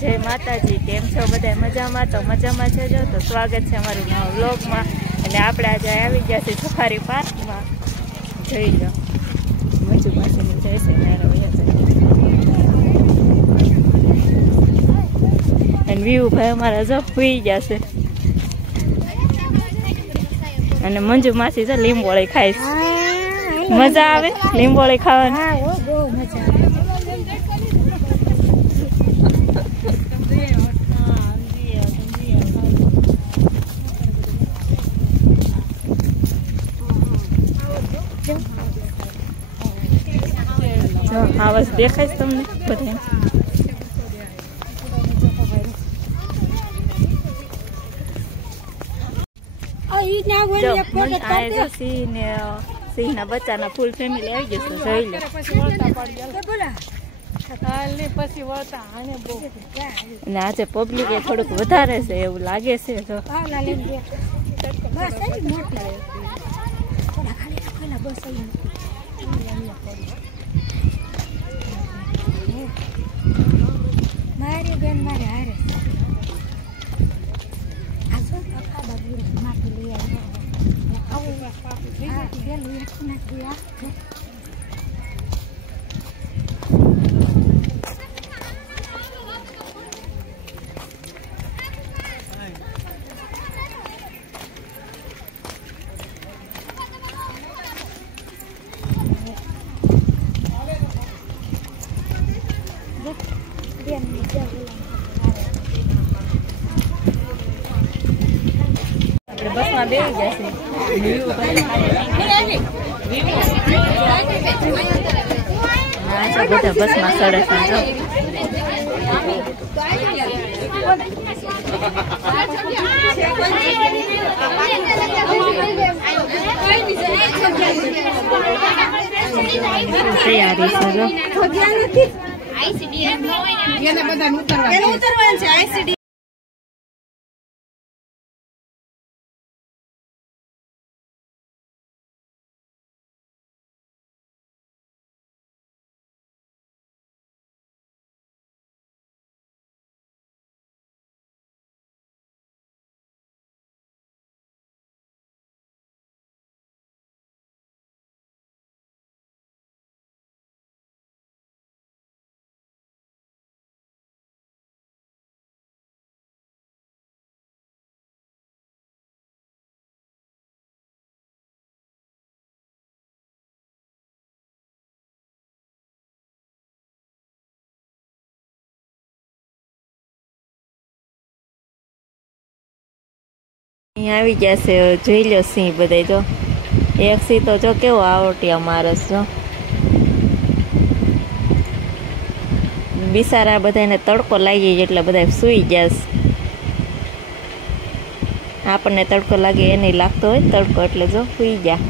जय माताजी। केम छो बधाय मजामां? तो मजामां छे जो तो स्वागत है अमारी नवा व्लॉगमां। अने आपणे आज आवी गया छे सफारी पार्कमां। જોઈ લો મંજુ માસીની જાય છે નારો અને વ્યૂ ભાઈ અમારા જો સુઈ ગયા છે અને મંજુ માસી જો લીંબોળી ખાય છે। મજા આવે લીંબોળી ખાવાની? હા ઓ બહુ મજા આવે। आवाज देखाय तमने बधाय सिंह ना बच्चा ना फूल फेमिली आई गई जोई लो ने आज पब्लिक थोड़क वधारे छे एवुं लागे छे जो मारे बेन मारे हारे आजो कथा बाबू माटी ले आया आवे पापी ले ले ना दिया बस में बेही गया छे बधा बस में सड़े छे जो तैयारी छे जो आईसीडी એને બધા ઉતરવાનું છે આईसीडी આવી ગયા છે જોઈ લો સિંહ બધાય જો એક સિંહ તો જો કેવો આવટિયા મારસ જો બિચારા બધાને તડકો લાગી એટલે બધા સૂઈ ગયા છે। આપણને તડકો લાગે એ નહીં લાગતો હોય તડકો એટલે જો સૂઈ ગયા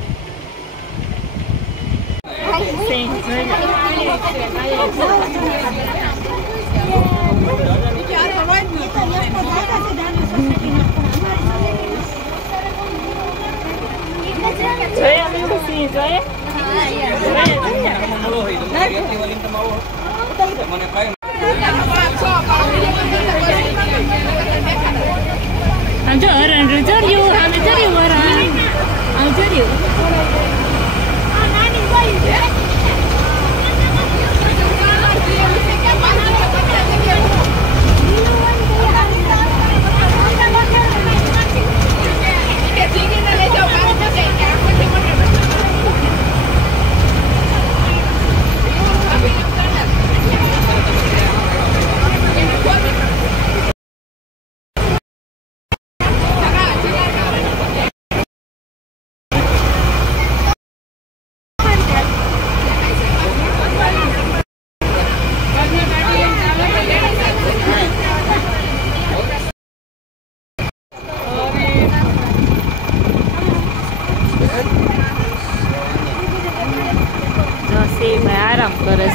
સિંહ જોયા મેં સિંહ જોયે આમ જો હરણ જર્યું આમે જર્યું હરણ આમ જર્યું आराम करे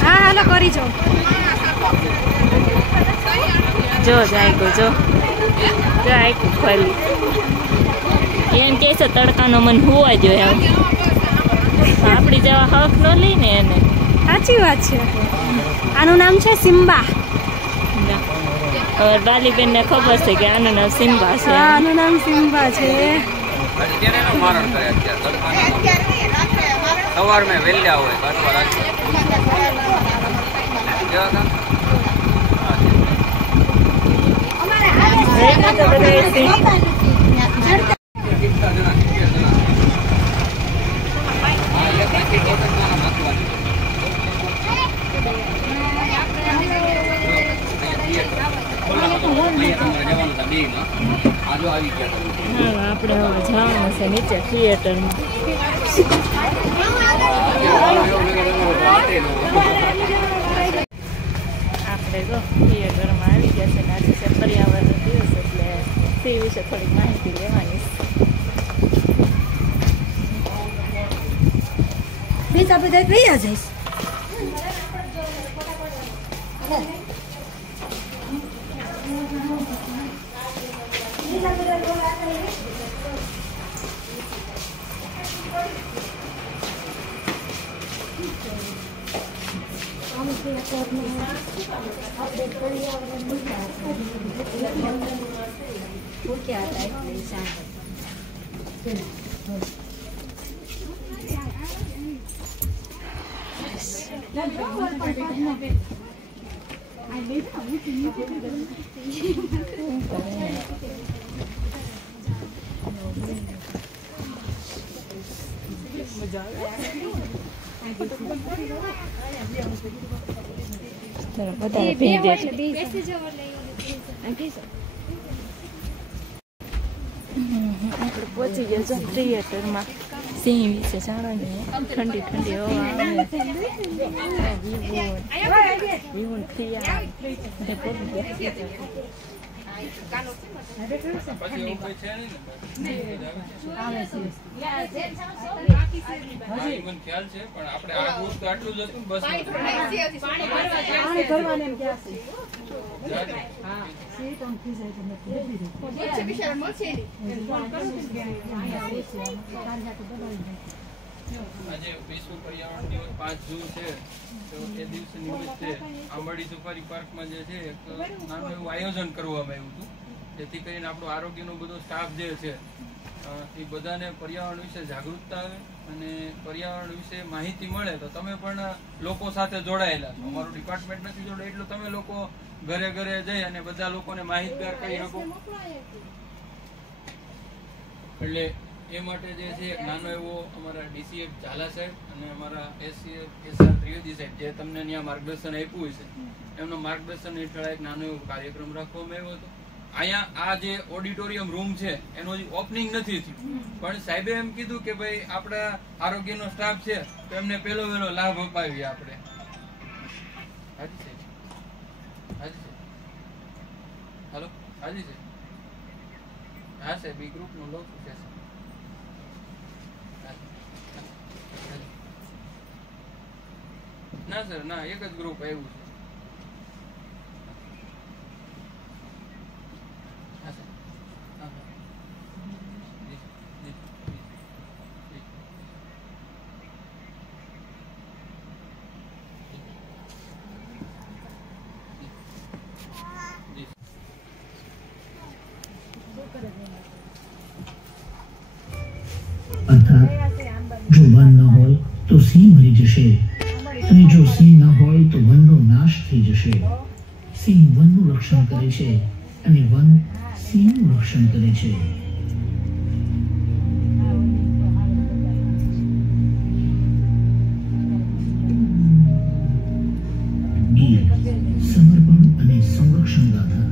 हाँ हालो करी जो जो जाए को जो जाए को खाली एम कैसे तड़का नो मन हुआ जो है આપણી જેવા હક ન લઈને એને. સાચી વાત છે. આનું નામ છે સિમ્બા. ડાલીબેન ને ખબર છે કે આનું નામ સિમ્બા છે. આનું નામ સિમ્બા છે. સવાર મેં વેલ્યા હોય આપણે હવે જવાનું છે નીચે થિયેટરમાં. આપણે જો થિયેટરમાં આવી ગયા છે ને આજે છે પર્યાવરણ દિવસ એટલે તે વિશે થોડીક માહિતી લેવાની છે. બીજા બધા કયા જઈશ? વધારે ભીંડે છે. આપણે પહોંચી ગયા છો થિયેટરમાં. સિંહ વિશે જાણવાની ઠંડી ઠંડી હવા આવે. વિહુન થિયા આજે વિશ્વ પર્યાવરણ દિવસ 5 જૂન છે તો એ દિવસ નિમિત્તે આંબાડી સફારી પાર્કમાં જે છે એક નાનું એવું આયોજન કરવામાં આવ્યું હતું, જેથી કરીને આપણો આરોગ્યનો બધો સ્ટાફ જે છે એ બધાને પર્યાવરણ વિશે જાગૃતતા આવે અને પર્યાવરણ વિશે માહિતી મળે. તો તમે પણ લોકો સાથે જોડાયેલા છો, અમારું ડિપાર્ટમેન્ટ નથી જોડાય એટલું તમે લોકો ઘરે ઘરે જઈ અને બધા લોકોને માહિતગાર કરી શકો. એટલે એ માટે જે છે એક નાનો એવો અમારા ડીસીએફ ઝાલા સાહેબ અને અમારા એસઆર ત્રિવેદી સાહેબ જે તમને ત્યાં માર્ગદર્શન આપ્યું છે એમનું માર્ગદર્શન હેઠળ એક નાનો એવો કાર્યક્રમ રાખવામાં આવ્યો હતો. અહીંયા આ જે ઓડિટોરિયમ રૂમ છે એનો ઓપનિંગ નથી થયું, પણ સાહેબે એમ કીધું કે ભાઈ આપણા આરોગ્યનો સ્ટાફ છે તો એમને પહેલો વહેલો લાભ અપાવીએ આપણે. હાજી સાહેબ, હાજી સાહેબ, હાલો, હાજી સાહેબ, હા સાહેબ, એ ગ્રુપનું લો છે. ના સર, ના, એક જ ગ્રુપ આવ્યું છે. હા સર, હા હા, જી જી જી જી. અર્થાત જો વન ન હોય તો સિંહ મરી જશે અને જો સિંહ ન હોય તો વનનો નાશ થઈ જશે. સિંહ વનનું રક્ષણ કરે છે અને વન સિંહનું રક્ષણ કરે છે. ગીર સમર્પણ અને સંરક્ષણ ગાથા.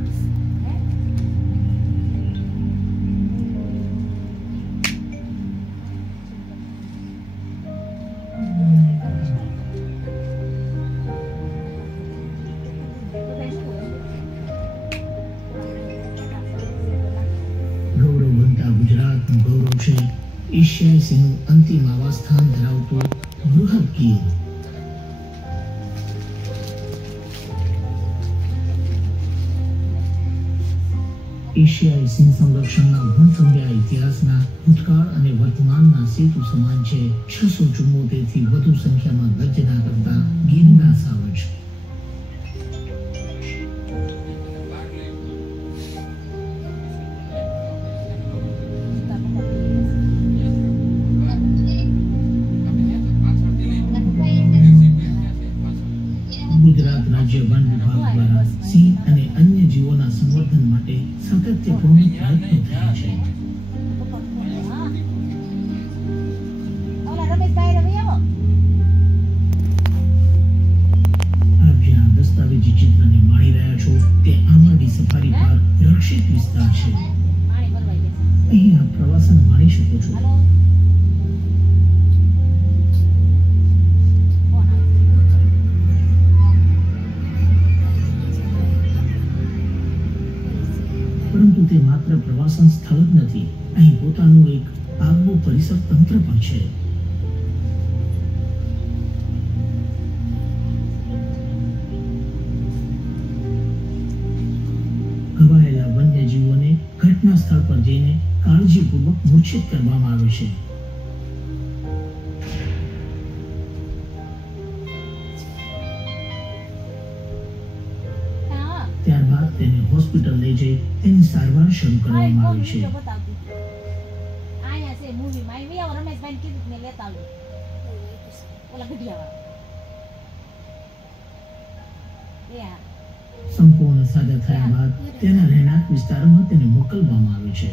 ગુજરાતનું ગૌરવ છે એશિયાઈ સિંહનું અંતિમ આવાસસ્થાન ધરાવતું બૃહદ ગીર. એશિયાઈ સિંહ સંરક્ષણના વનસંધ્યા ઇતિહાસના ભૂતકાળ અને વર્તમાનના સેતુ સમાન છે. 674 થી વધુ સંખ્યામાં ગર્જના કરતા ગીરના સાવજ. ગુજરાત રાજ્ય વન વિભાગ દ્વારા સિંહ અને અન્ય જીવોના સંવર્ધન માટે સાતત્યપૂર્ણ પ્રયત્નો થાય છે. આપ જ્યાં દસ્તાવેજી ચિત્રને માણી રહ્યા છો તે આંબાડી સફારી પાર્ક રક્ષિત વિસ્તાર છે. અહીં આપ પ્રવાસન માણી શકો છો. પરંતુ તે માત્ર પ્રવાસન સ્થળ જ નથી. અહીં પોતાનું એક આગવું પરિસર તંત્ર પણ છે. ઘવાયેલા વન્યજીવોને ઘટના સ્થળ પર જઈને કાળજીપૂર્વક મૂર્છિત કરવામાં આવે છે. ત્યારબાદ તેને હોસ્પિટલ લઈ જઈ તેની સારવાર શરૂ કરવામાં આવી છે. સંપૂર્ણ સાજા થયા બાદ તેના રહેણાંક વિસ્તારમાં તેને મોકલવામાં આવે છે.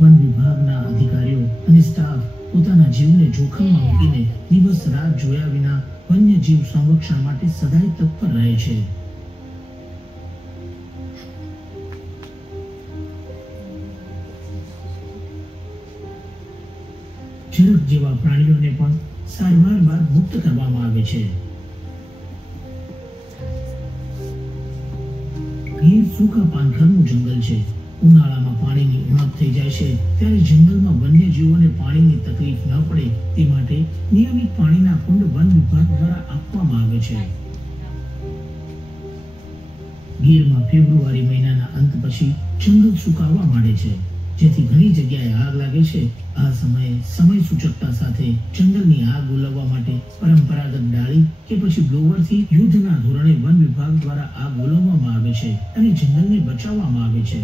વન વિભાગના અધિકારીઓ અને સ્ટાફ પોતાના જીવને જોખમમાં મૂકીને દિવસ રાત જોયા વિના વન્યજીવ સંરક્ષણ માટે સદાય તત્પર રહે છે. ઝરખ જેવા પ્રાણીઓને પણ સારવાર બાદ મુક્ત કરવામાં આવે છે. ગીર સૂકા પાનખરનું જંગલ છે. ઉનાળામાં પાણીની ઉણપ થઈ જાય છે ત્યારે જંગલમાં વન્યજીવોને પાણીની તકલીફ ન પડે તે માટે નિયમિત પાણીના કુંડ વન વિભાગ દ્વારા આપવામાં આવે છે. ગીરમાં ફેબ્રુઆરી મહિનાના અંત પછી જંગલ સુકાવા માંડે છે, જેથી ઘણી જગ્યાએ આગ લાગે છે. આ સમયે સમય સૂચકતા સાથે જંગલની આગ ઓલવવા માટે પરંપરાગત ડાળી કે પછી બ્લોવરથી યુદ્ધના ધોરણે વન વિભાગ દ્વારા આગ ઓલવવામાં આવે છે અને જંગલને બચાવવામાં આવે છે.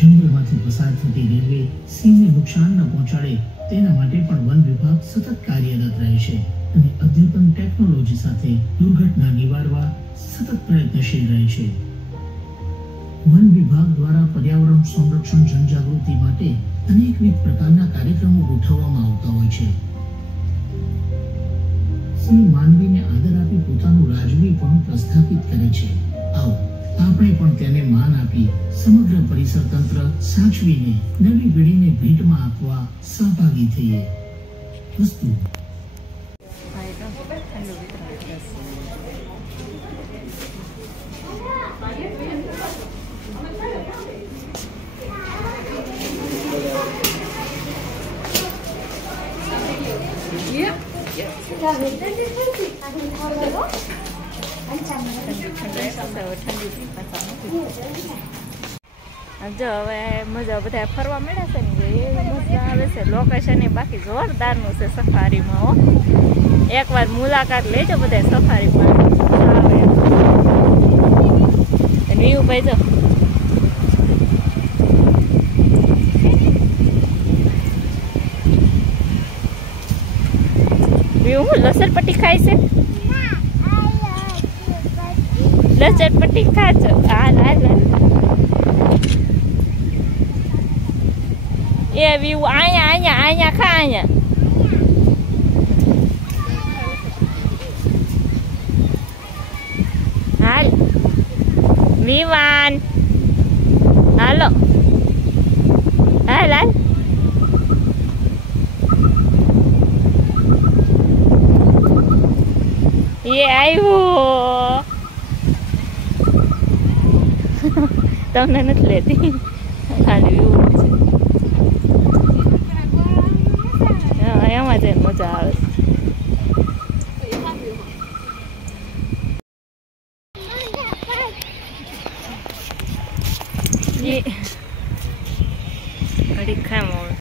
જંગલમાંથી પસાર થતી રેલવે સિંહને નુકસાન ન પહોંચાડે તેના માટે પણ વન વિભાગ સતત કાર્યરત રહે છે અને અદ્યતન ટેકનોલોજી સાથે દુર્ઘટના નિવારવા સતત પ્રયત્નશીલ રહે છે. વન વિભાગ દ્વારા પર્યાવરણ સંરક્ષણ જનજાગૃતિ માટે અનેકવિધ પ્રકારના કાર્યક્રમો ગોઠવવામાં આવતા હોય છે. સિંહ માનવીને આદર આપી પોતાનું રાજવીપણું પ્રસ્થાપિત કરે છે. આવો આપણે પણ તેને માન આપી સમગ્ર પરિસર તંત્ર સાચવીને નવી પેઢીને ભેટમાં આપવા સહભાગી થઈએ. વસ્તુ જો હવે મજા બધા ફરવા મળે છે ને એવી મજા આવે છે. લોકેશન બાકી જોરદારનું છે સફારીમાં. હો, એકવાર મુલાકાત લેજો બધા સફારીમાં. વ્યૂ ભાઈ જો વ્યૂ હું લસણપટ્ટી ખાય છે. લસણપટ્ટી ખાજો. હાલ હાલ એ વ્યૂ અહીંયા ખા અહીંયા. હાલ વિવાન હાલો હાલ હાલ. એ આવ્યો તમને નથી લેતી. ખાલી વ્યૂ છે એમાં જઈને મજા આવે છે.